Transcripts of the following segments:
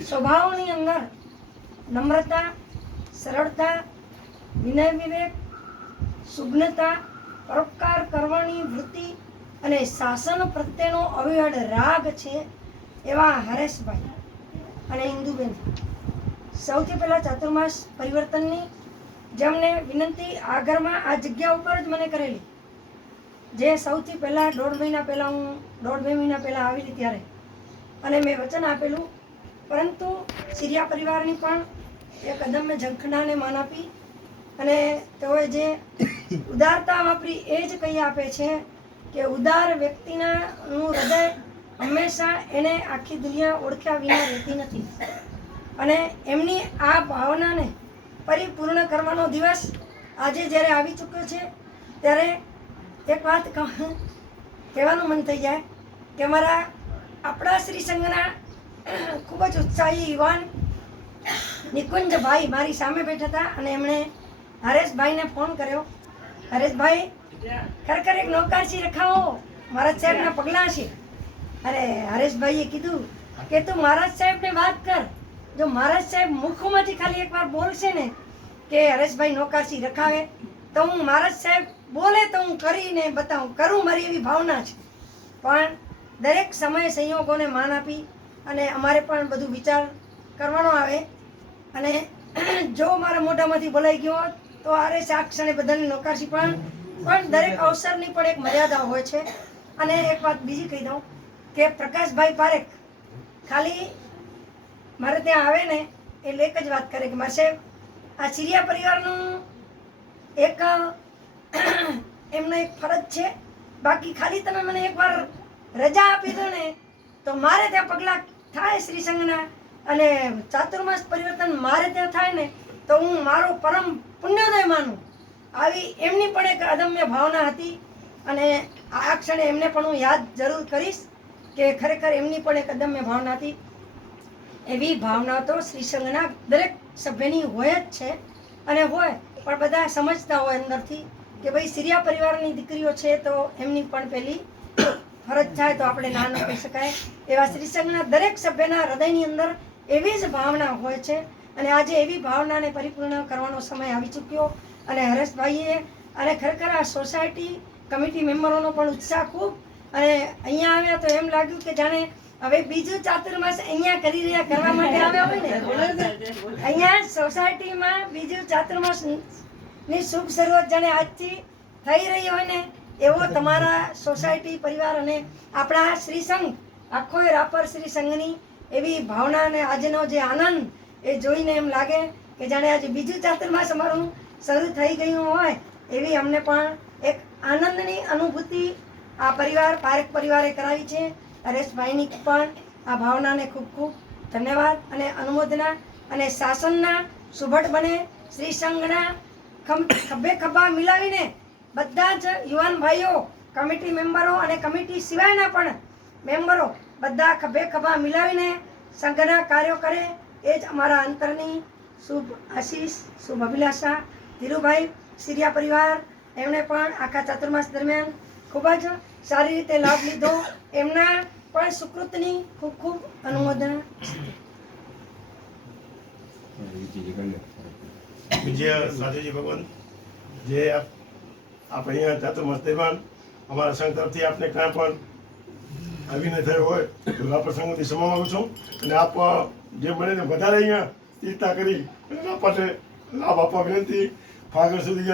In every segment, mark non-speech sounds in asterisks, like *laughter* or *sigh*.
સ્વભાવની અંદર નમ્રતા, સરળતા, વિનય વિવેક, સુગ્નતા, પરોપકાર કરવાની વૃત્તિ અને શાસન પ્રત્યેનો અવિહળ રાગ છે એવા હરેશભાઈ અને ઇન્દુબેન. સૌથી પહેલાં ચાતુર્માસ પરિવર્તનની જેમને વિનંતી આગળમાં આ જગ્યા ઉપર જ મને કરેલી. જે સૌથી પહેલાં દોઢ મહિના પહેલાં હું દોઢ બે મહિના પહેલાં આવેલી ત્યારે. અને મેં વચન આપેલું પરંતુ સિરિયા પરિવારની પણ એ કદમે ઝંખનાને માન આપી અને તેઓએ જે ઉદારતા વાપરી એ જ કહી આપે છે કે ઉદાર વ્યક્તિના નું હૃદય હંમેશા એને આખી દુનિયા ઓળખ્યા વિના રહેતી નથી. અને એમની આ ભાવનાને પરિપૂર્ણ કરવાનો દિવસ આજે જ્યારે આવી ચૂક્યો છે, ત્યારે એક વાત કહું, કહેવાનું મન થઈ જાય કે મારા આપણા શ્રી સંઘના ખૂબ જ ઉત્સાહી યુવાન નિકુંજભાઈ મારી સામે બેઠા હતા અને એમણે હરેશભાઈને ફોન કર્યો. હરેશભાઈ, ખરેખર એક નૌકારસી રખાવો. મહારાજ સાહેબના પગલાં છે. અરે હરેશભાઈએ કીધું કે તું મહારાજ સાહેબને વાત કર. જો મહારાજ સાહેબ મુખમાંથી ખાલી એકવાર બોલશે ને કે હરેશભાઈ નૌકારસી રખાવે, તો હું મહારાજ સાહેબ બોલે તો હું કરીને બતાવું. કરું મારી એવી ભાવના છે. પણ દરેક સમયે સંયોગોને માન આપી અને અમારે પણ બધું વિચાર કરવાનો આવે. અને *clears throat* જો મારા મોઢામાંથી બોલાઈ ગયો તો આરે આ ક્ષણે બધાની નોકારશી પણ પણ દરેક અવસરની પણ એક મર્યાદા હોય છે. અને એક વાત બીજી કહી દઉં કે પ્રકાશભાઈ પારેખ ખાલી મારે ત્યાં આવે ને એટલે એક જ વાત કરે કે મારે આ સિરિયા પરિવારનું એક, *clears throat* એમનો એક ફરજ છે. બાકી ખાલી તમે મને એકવાર રજા આપી દો ને, તો મારે ત્યાં પગલાં થાય શ્રી સંઘના અને ચાતુર્માસ પરિવર્તન મારે ત્યાં થાય ને, તો હું મારો પરમ પુણ્યોદય માનું. આવી એમની પણ એક અદમ્ય ભાવના હતી અને આ ક્ષણે એમને પણ હું યાદ જરૂર કરીશ કે ખરેખર એમની પણ એક અદમ્ય ભાવના હતી. એવી ભાવના તો શ્રી સંઘના દરેક સભ્યની હોય જ છે અને હોય, પણ બધા સમજતા હોય અંદરથી કે ભાઈ સિરિયા પરિવારની દીકરીઓ છે તો એમની પણ પેલી ફરજ થાય તો આપણે ના ન કહી શકાય. એવા શ્રી સંઘના દરેક સભ્યના હૃદયની અંદર એવી જ ભાવના હોય છે. અને આજે એવી ભાવનાને પરિપૂર્ણ કરવાનો સમય આવી ચૂક્યો. અને હરેશભાઈએ અને ખરેખર આ સોસાયટી કમિટી મેમ્બરોનો પણ ઉત્સાહ ખૂબ. અને અહીંયા આવ્યા તો એમ લાગ્યું કે જાણે હવે બીજું ચાતુર્માસ અહીંયા કરી રહ્યા કરવા માટે આવ્યા હોય ને. અહીંયા સોસાયટીમાં બીજું ચાતુર્માસની શુભ શરૂઆત જાણે આજથી થઈ રહી હોય ને. એવો તમારા સોસાયટી, પરિવાર અને આપણા શ્રી સંઘ, આખો રાપર શ્રી સંઘની એવી ભાવના અને આજનો જે આનંદ એ જોઈને એમ લાગે કે જાણે આજે બીજું ચાતુર્માસ અમારું શરૂ થઈ ગયું હોય એવી અમને પણ એક આનંદની અનુભૂતિ આ પરિવાર, પારેખ પરિવારે કરાવી છે. હરેશભાઈની પણ આ ભાવનાને ખૂબ ખૂબ ધન્યવાદ અને અનુમોદના અને શાસનના સુભટ બને શ્રી સંઘના ખભે ખભા મિલાવીને બધા જ યુવાન ભાઈઓ કમિટી મેમ્બરો અને કમિટી સિવાયના પણ મેમ્બરો બધા ખભે ખભા મિલાવીને સંઘના કાર્યો કરે. એ જ અમારા અંતરની શુભ આશીષ શુભ અભિલાષા. ધીરુભાઈ સિરિયા પરિવાર એમણે પણ આખા ચાતુર્માસ દરમિયાન ખૂબ જ સારી રીતે લાભ લીધો. એમના પણ સુકૃતની ખૂબ ખૂબ અનુમોદન. પૂજ્ય સાધુજી ભગવાન. જે આપ આપ અહીંયા ચાતુર્માસ દરમિયાન અમારા સંઘ તરફથી આપને કાંઈ પણ અભિનય થયો હોય તો આ પ્રસંગોથી ક્ષમા માગું છું અને આપ જે બને વધારે અહીંયા ચિંતા કરી અને રાપરને લાભ આપવા વિનંતી. ફાગણ સુધી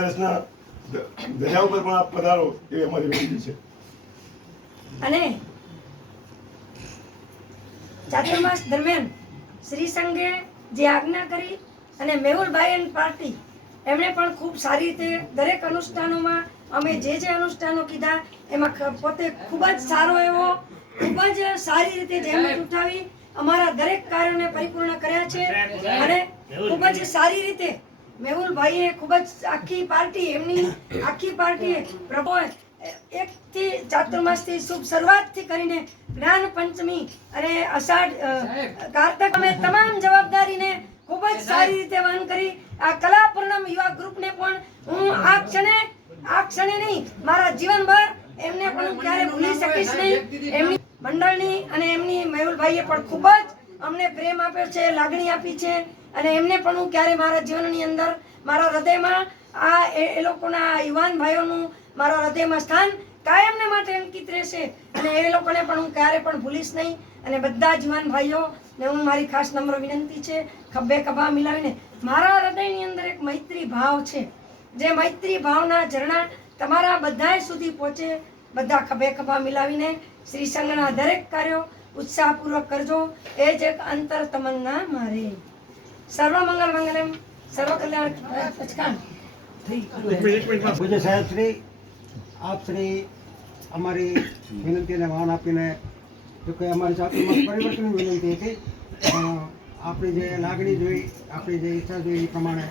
દ- દરિયા ઉપર પણ આપ પધારો એવી અમારી વિનંતી છે. અને ચાતુર્માસ દરમિયાન શ્રી સંઘે જે આજ્ઞા કરી અને મેહુલભાઈ એન્ડ પાર્ટી એમણે પણ ખૂબ સારી રીતે દરેક અનુષ્ઠાનોમાં અમે જે જે અનુષ્ઠાનો કીધા એમાં પોતે ખૂબ જ સારો એવો ખૂબ જ સારી રીતે જહેમત ઉઠાવી અમારા દરેક કાર્યોને પરિપૂર્ણ કર્યા છે. અને ખૂબ જ સારી રીતે મેહુલભાઈએ ખૂબ જ આખી પાર્ટી એમની આખી પાર્ટીએ પ્રભો એક થી ચાતુર્માસથી શુભ શરૂઆતથી કરીને જ્ઞાન પંચમી અને અષાઢ કારતક અમે તમામ જવાબદારીને ખૂબ જ સારી રીતે વહન કરી. આ કલા પૂર્ણમ યુવા ગ્રુપને પણ હું આ ક્ષણે આ ક્ષણે નહીં મારા જીવનભર એમને પણ હું ક્યારે ભૂલી શકીશ નહીં. એમની મંડળની અને એમની મેહુલભાઈએ પણ ખૂબ જ અમને પ્રેમ આપ્યો છે લાગણી આપી છે અને એમને પણ હું ક્યારે મારા જીવનની અંદર મારા હૃદયમાં આ એ એ લોકોના યુવાન ભાઈઓનું મારા હૃદયમાં સ્થાન કાયમને માટે અંકિત રહેશે અને એ લોકોને પણ હું ક્યારે પણ ભૂલીશ નહીં. અને બધા જ યુવાન ભાઈઓ ને હું મારી ખાસ નમ્ર વિનંતી છે ખભે ખભા મિલાવીને મારા હૃદયની અંદર એક મૈત્રી ભાવ છે. જે મૈત્રી ભાવના ઝરણા તમારા બધાય સુધી પહોંચે બધા ખભે ખભા મિલાવીને શ્રી સંઘના દરેક કાર્યો ઉત્સાહપૂર્વક કરજો. એ જ એક અંતર તમન્ના મારે. સર્વ મંગલ મંગલમ સર્વ કલ્યાણ પૂજ્ય સાહેબ શ્રી આપ શ્રી અમારી વિનંતીને માન આપીને જો કે અમારી જાતિમાં પરિવર્તનની વિનંતી હતી. પણ આપણી જે લાગણી જોઈ, આપણી જે ઈચ્છા જોઈ એ પ્રમાણે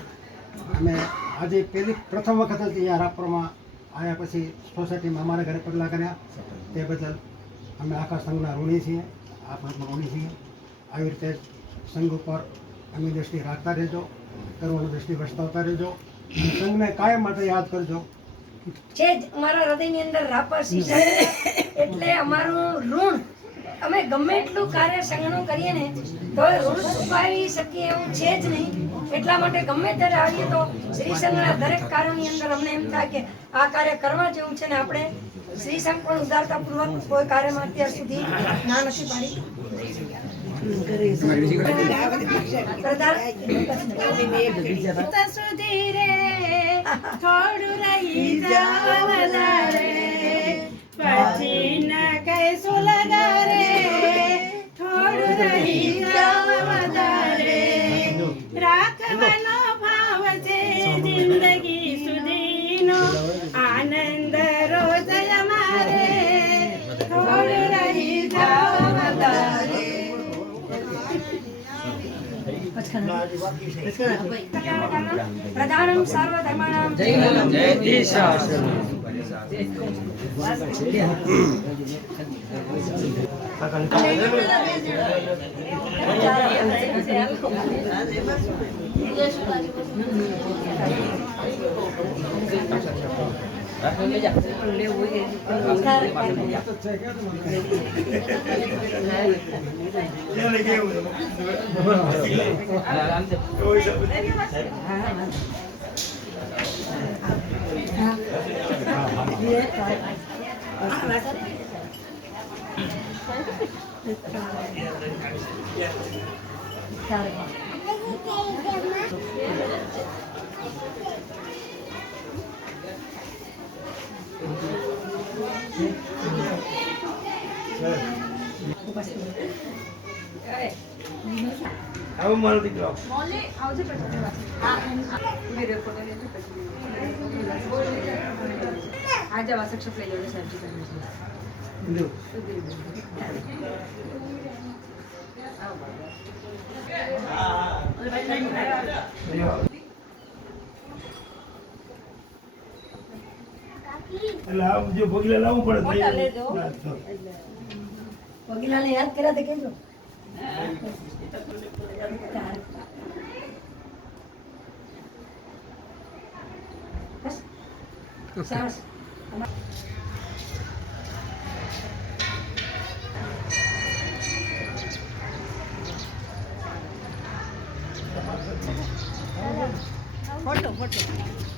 અમે આજે પહેલી, પ્રથમ વખત જ અહીંયા રાપરમાં આવ્યા પછી સોસાયટીમાં અમારા ઘરે પગલાં કર્યા. તે બદલ અમે આખા સંઘના ઋણી છીએ, આ પંથમાં ઋણી છીએ. આવી રીતે સંઘ ઉપર અમે દ્રષ્ટિ રાખતા રહેજો, કરવાની દ્રષ્ટિ વસ્તાવતા રહેજો. સંઘને કાયમ માટે યાદ કરજો. છે જ અમારા હૃદયની અંદર રાપર એટલે અમારું ઋણ અમે ગમે એટલું કાર્ય સંઘનું કરીએ ને, તો ઋણ છુપાવી શકીએ એવું છે જ નહીં. એટલા માટે ગમે ત્યારે આવીએ તો શ્રી સંઘના દરેક કાર્યોની અંદર અમને એમ થાય કે આ કાર્ય કરવા જેવું છે ને આપણે શ્રી સંઘ પણ ઉદારતાપૂર્વક કોઈ કાર્યમાં અત્યાર સુધી ના નથી પાડી. થોડું રહી જા પ્રધાનમ સર્વધર્માણામ ત્યારે કેવું એવું છે. આવો મારો દીકરો આજે વાસક્ષ લઈ લેવડે સાહેબજી તમે એટલે આ જો ભગીલા લાવવું પડે તો મોટા યાદ કર્યા તે ફોટો ફોટો